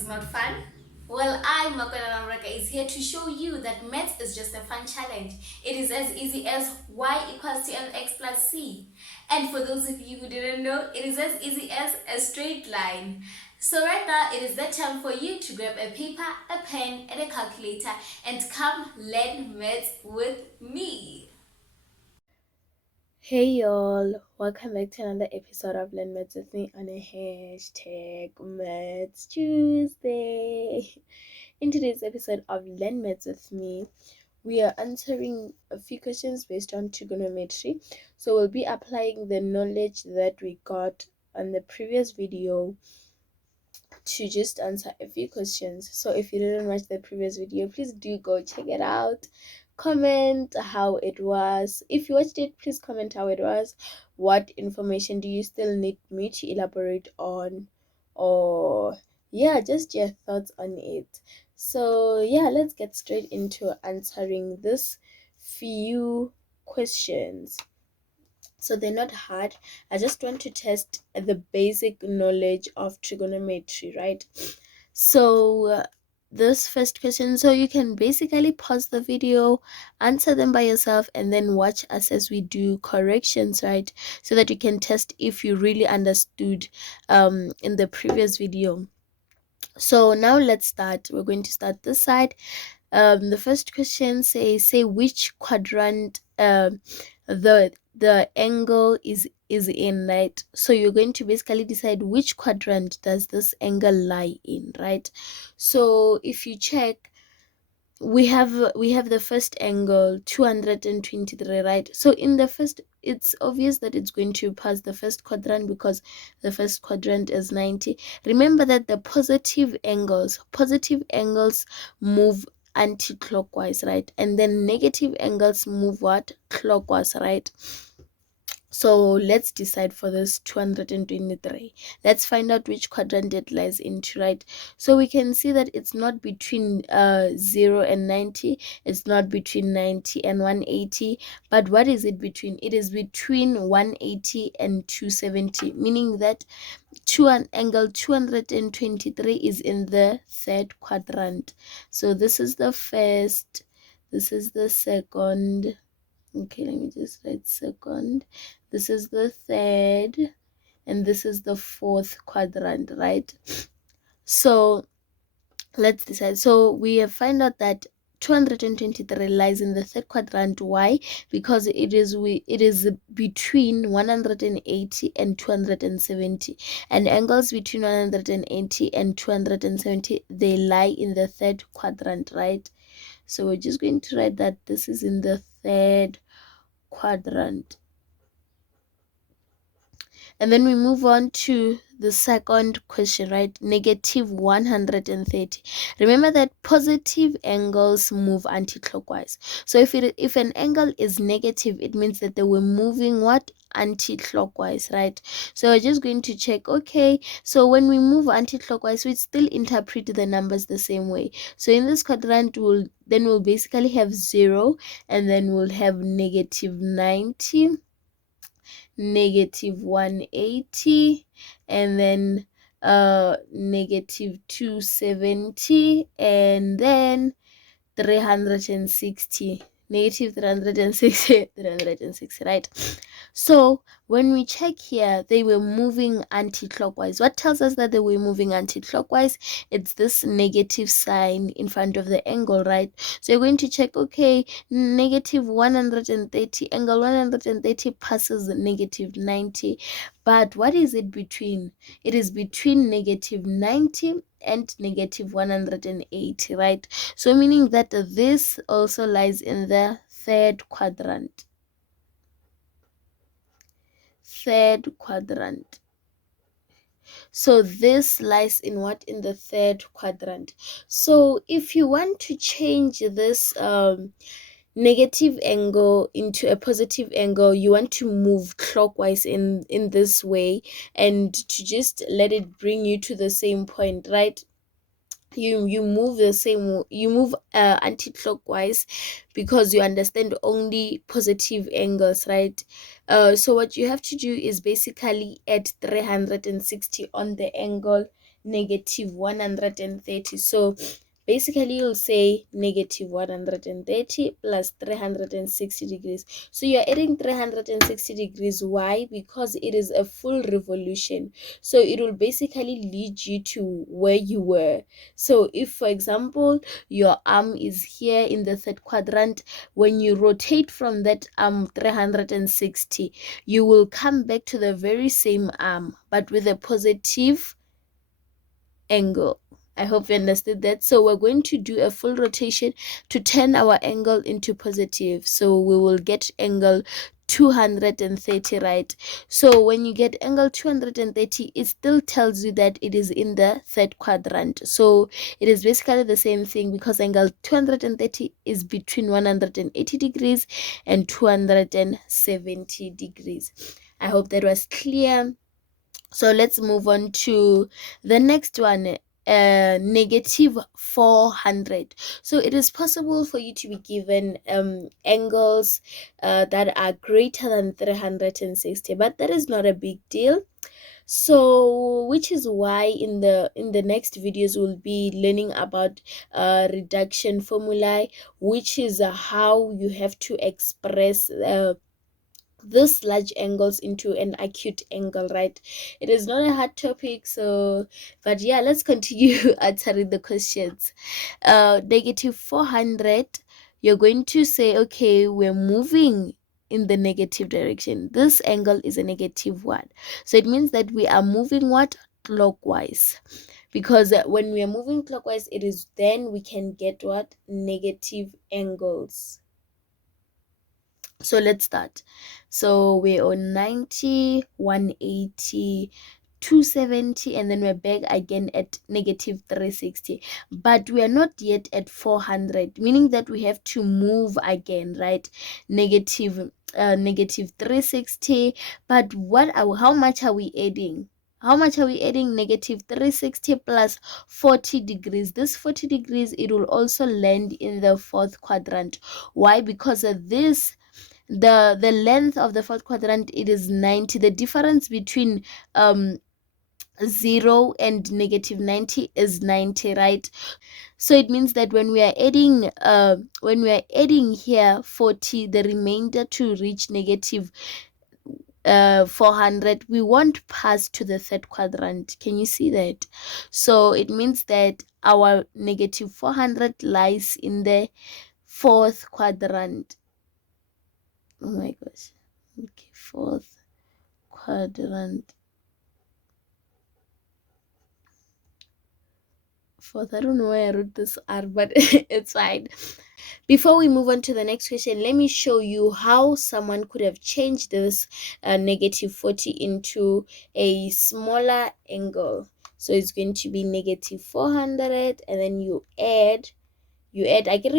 is not fun? Well, I, Makwana Namraka, is here to show you that maths is just a fun challenge. It is as easy as y equals to mx plus c. And for those of you who didn't know, it is as easy as a straight line. So right now, it is the time for you to grab a paper, a pen, and a calculator and come learn maths with me. Hey y'all, welcome back to another episode of Learn Maths with me on a hashtag Maths Tuesday. In today's episode of Learn Maths with me, we are answering a few questions based on trigonometry. So we'll be applying the knowledge that we got on the previous video to just answer a few questions. So if you didn't watch the previous video, please do go check it out. Comment how it was. If you watched it, please comment how it was. What information do you still need me to elaborate on? Or yeah, just your thoughts on it. So yeah, let's get straight into answering this few questions. So they're not hard. I just want to test the basic knowledge of trigonometry, right? So this first question, so you can basically pause the video, answer them by yourself, and then watch us as we do corrections, right? So that you can test if you really understood in the previous video. So now let's start. We're going to start this side. The first question say which quadrant the angle is in, right? So you're going to basically decide which quadrant does this angle lie in, right? So if you check, we have the first angle 223, right? So in the first, it's obvious that it's going to pass the first quadrant because the first quadrant is 90. Remember that the positive angles move anti-clockwise, right? And then negative angles move what? Clockwise, right? So let's decide for this 223. Let's find out which quadrant it lies into, right? So we can see that it's not between 0 and 90. It's not between 90 and 180. But what is it between? It is between 180 and 270, meaning that angle 223 is in the third quadrant. So this is the first, this is the second. Okay, let me just write second. This is the third, and this is the fourth quadrant, right? So let's decide. So we have found out that 223 lies in the third quadrant. Why? Because it is between 180 and 270, and angles between 180 and 270, they lie in the third quadrant, right? So we're just going to write that this is in the third quadrant. And then we move on to the second question, right? Negative 130. Remember that positive angles move anti-clockwise. So if an angle is negative, it means that they were moving what? Anti-clockwise, right? So we're just going to check, okay, so when we move anti-clockwise, we still interpret the numbers the same way. So in this quadrant, we'll basically have 0, and then we'll have negative 90, negative 180, and then negative 270, and then 360, negative 360, 360, right? So when we check here, they were moving anti-clockwise. What tells us that they were moving anti-clockwise? It's this negative sign in front of the angle, right? So you're going to check, okay, negative 130, angle 130 passes negative 90. But what is it between? It is between negative 90 and negative 180, right? So meaning that this also lies in the third quadrant. So this lies in what? In the third quadrant. So if you want to change this negative angle into a positive angle, you want to move clockwise in this way, and to just let it bring you to the same point, right? You move anti-clockwise because you understand only positive angles, right? So what you have to do is basically add 360 on the angle negative 130. So basically you'll say negative 130 plus 360 degrees. So you're adding 360 degrees. Why? Because it is a full revolution. So it will basically lead you to where you were. So if, for example, your arm is here in the third quadrant, when you rotate from that arm 360, you will come back to the very same arm, but with a positive angle. I hope you understood that. So we're going to do a full rotation to turn our angle into positive. So we will get angle 230, right? So when you get angle 230, it still tells you that it is in the third quadrant. So it is basically the same thing, because angle 230 is between 180 degrees and 270 degrees. I hope that was clear. So let's move on to the next one, negative 400. So it is possible for you to be given angles that are greater than 360, but that is not a big deal. So which is why in the next videos we'll be learning about reduction formulae, which is how you have to express this large angles into an acute angle, right? It is not a hard topic. So but yeah, let's continue answering the questions. Negative 400, you're going to say, okay, we're moving in the negative direction. This angle is a negative one, so it means that we are moving what? Clockwise. Because when we are moving clockwise, it is then we can get what? Negative angles. So let's start. So we're on 90, 180, 270, and then we're back again at negative 360. But we are not yet at 400, meaning that we have to move again, right? Negative 360. But how much are we adding? How much are we adding? Negative 360 plus 40 degrees. This 40 degrees, it will also land in the fourth quadrant. Why? Because of this, the length of the fourth quadrant, it is 90. The difference between 0 and negative 90 is 90, right? So it means that when we are adding here 40, the remainder to reach negative 400, we won't pass to the third quadrant. Can you see that? So it means that our negative 400 lies in the fourth quadrant. Oh my gosh. Okay, fourth quadrant. Fourth, I don't know why I wrote this R, but it's fine. Before we move on to the next question, let me show you how someone could have changed this negative 40 into a smaller angle. So it's going to be negative 400, and then you add. I get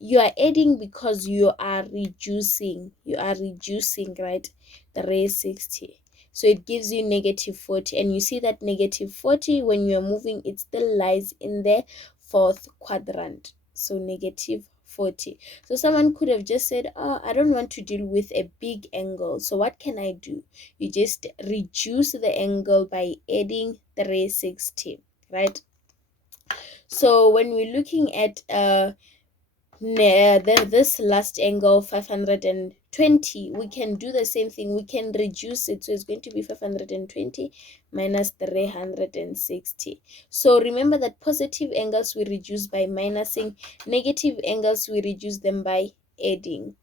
you are adding because you are reducing, right, the raised 60. So it gives you negative 40, and you see that negative 40, when you are moving, it still lies in the fourth quadrant. So negative 40. So someone could have just said, oh, I don't want to deal with a big angle, so what can I do? You just reduce the angle by adding the raised 60, right? So when we're looking at this last angle 520, we can do the same thing. We can reduce it. So it's going to be 520 minus 360. So remember that positive angles we reduce by minusing, negative angles we reduce them by adding.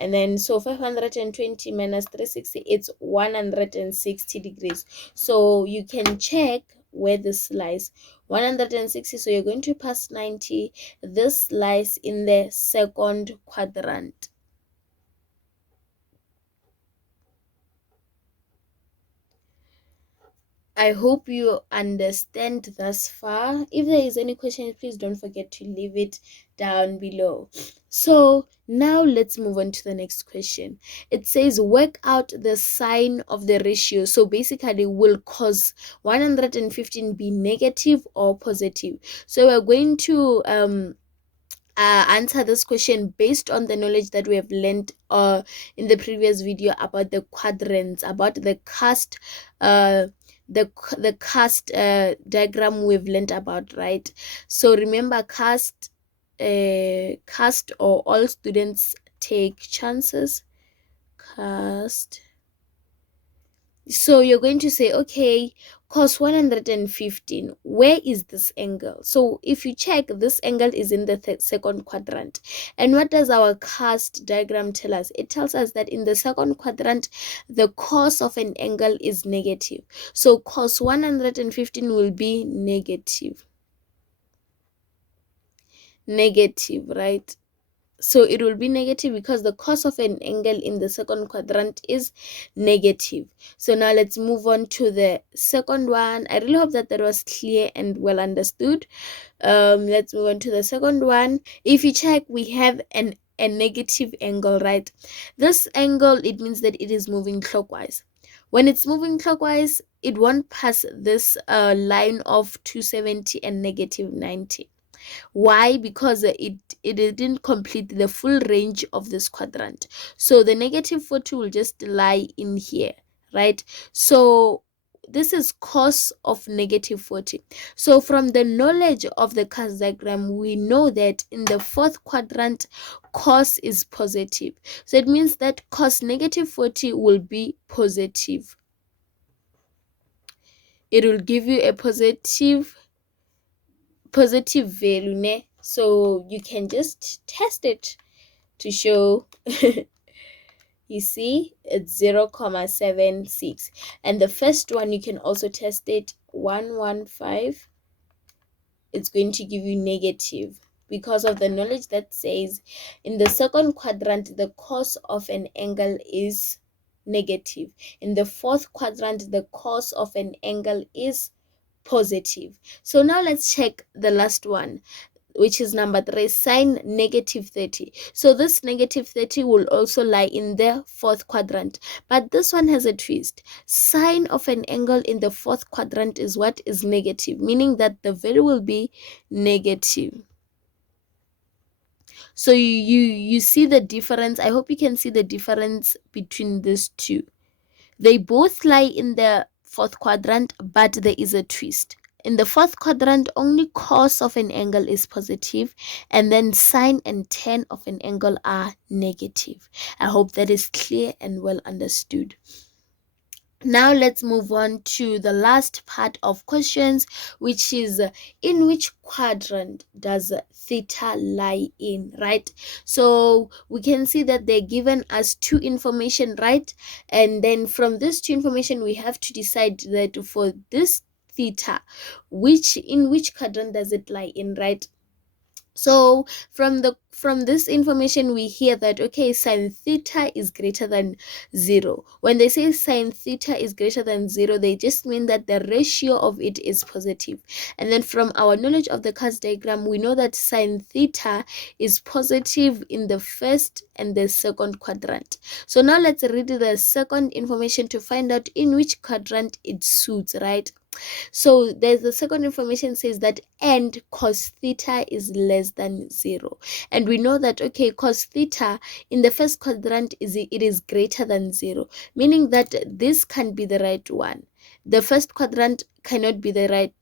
And then so 520 minus 360, it's 160 degrees. So you can check where this lies. 160, so you're going to pass 90. This lies in the second quadrant. I hope you understand thus far. If there is any question, please don't forget to leave it down below. So now let's move on to the next question. It says work out the sign of the ratio. So basically, will cos 115 be negative or positive? So we're going to answer this question based on the knowledge that we have learned in the previous video about the quadrants, about the cast the cast diagram we've learned about, right? So remember, cast, or all students take chances, cast. So you're going to say, okay, cos 115, where is this angle? So if you check, this angle is in the second quadrant. And what does our cast diagram tell us? It tells us that in the second quadrant, the cos of an angle is negative. So cos 115 will be negative. Negative, right? So it will be negative because the cos of an angle in the second quadrant is negative. So now let's move on to the second one. I really hope that was clear and well understood. Let's move on to the second one. If you check, we have a negative angle, right? This angle, it means that it is moving clockwise. When it's moving clockwise, it won't pass this line of 270 and negative 90. Why? Because it didn't complete the full range of this quadrant. So the negative 40 will just lie in here, right? So this is cos of negative 40. So from the knowledge of the cos diagram, we know that in the fourth quadrant, cos is positive. So it means that cos negative 40 will be positive. It will give you a positive value, ne? So you can just test it to show. You see, it's 0.76. And the first one, you can also test it, 115. It's going to give you negative because of the knowledge that says in the second quadrant, the cos of an angle is negative. In the fourth quadrant, the cos of an angle is positive. So now let's check the last one, which is number 3, sine negative 30. So this negative 30 will also lie in the fourth quadrant, but this one has a twist. Sine of an angle in the fourth quadrant is what? Is negative, meaning that the value will be negative. So you see the difference. I hope you can see the difference between these two. They both lie in the fourth quadrant, but there is a twist. In the fourth quadrant, only cos of an angle is positive, and then sine and tan of an angle are negative. I hope that is clear and well understood. Now let's move on to the last part of questions, which is in which quadrant does theta lie in, right? So we can see that they're given us two information, right? And then from this two information, we have to decide that for this theta, in which quadrant does it lie in, right? So from this information, we hear that, okay, sine theta is greater than 0. When they say sine theta is greater than 0, they just mean that the ratio of it is positive. And then from our knowledge of the cos diagram, we know that sine theta is positive in the first and the second quadrant. So now let's read the second information to find out in which quadrant it suits, right? So there's the second information says that and cos theta is less than 0. And we know that, okay, cos theta in the first quadrant it is greater than 0, meaning that this can be the right one. The first quadrant cannot be the right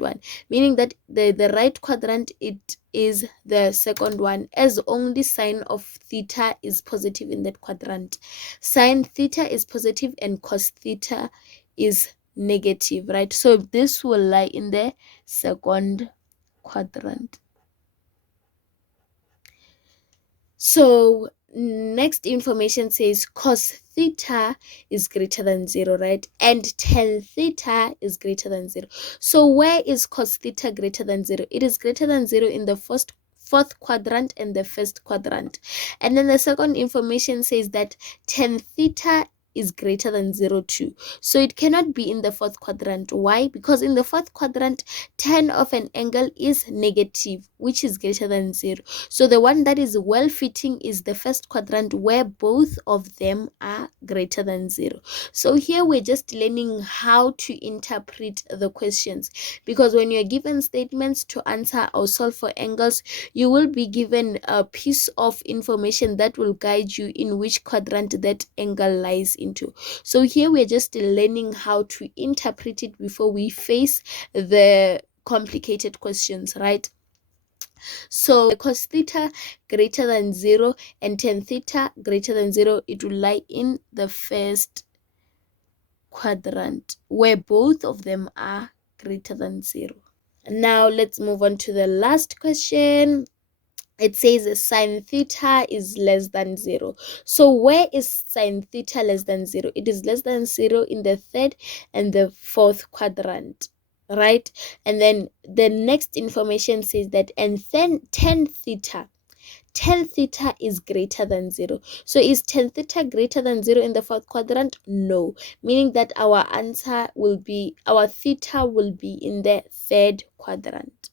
one, meaning that the right quadrant, it is the second one, as only sine of theta is positive in that quadrant. Sine theta is positive and cos theta is negative, right? So this will lie in the second quadrant. So next information says cos theta is greater than 0, right? And tan theta is greater than 0. So where is cos theta greater than 0? It is greater than 0 in the fourth quadrant and the first quadrant. And then the second information says that tan theta is greater than 0 too. So it cannot be in the fourth quadrant. Why? Because in the fourth quadrant, tan of an angle is negative, which is greater than 0. So the one that is well fitting is the first quadrant where both of them are greater than 0. So here we're just learning how to interpret the questions, because when you're given statements to answer or solve for angles, you will be given a piece of information that will guide you in which quadrant that angle lies into. So here we're just learning how to interpret it before we face the complicated questions, right? So cos theta greater than 0 and tan theta greater than 0, it will lie in the first quadrant where both of them are greater than 0. Now let's move on to the last question. It says sine theta is less than 0. So where is sine theta less than 0? It is less than 0 in the third and the fourth quadrant, right? And then the next information says that and then tan theta is greater than 0. So is tan theta greater than 0 in the fourth quadrant? No, meaning that our answer will be, our theta will be in the third quadrant.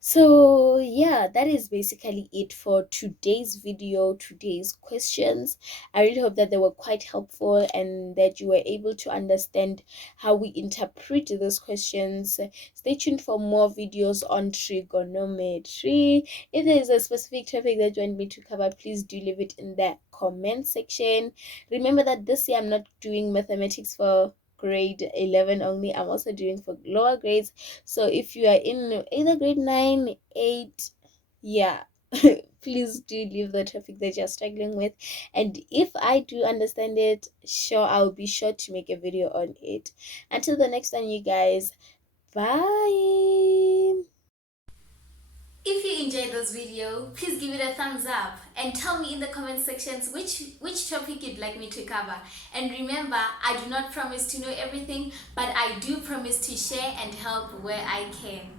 So yeah, that is basically it for today's video, today's questions. I really hope that they were quite helpful and that you were able to understand how we interpret those questions. Stay tuned for more videos on trigonometry. If there is a specific topic that you want me to cover, please do leave it in the comment section. Remember that this year I'm not doing mathematics for grade 11 only. I'm also doing for lower grades. So if you are in either grade 9, 8, yeah, please do leave the topic that you're struggling with. And if I do understand it, sure, I'll be sure to make a video on it. Until the next time, you guys, bye. If you enjoyed this video, please give it a thumbs up and tell me in the comment sections which topic you'd like me to cover. And remember, I do not promise to know everything, but I do promise to share and help where I can.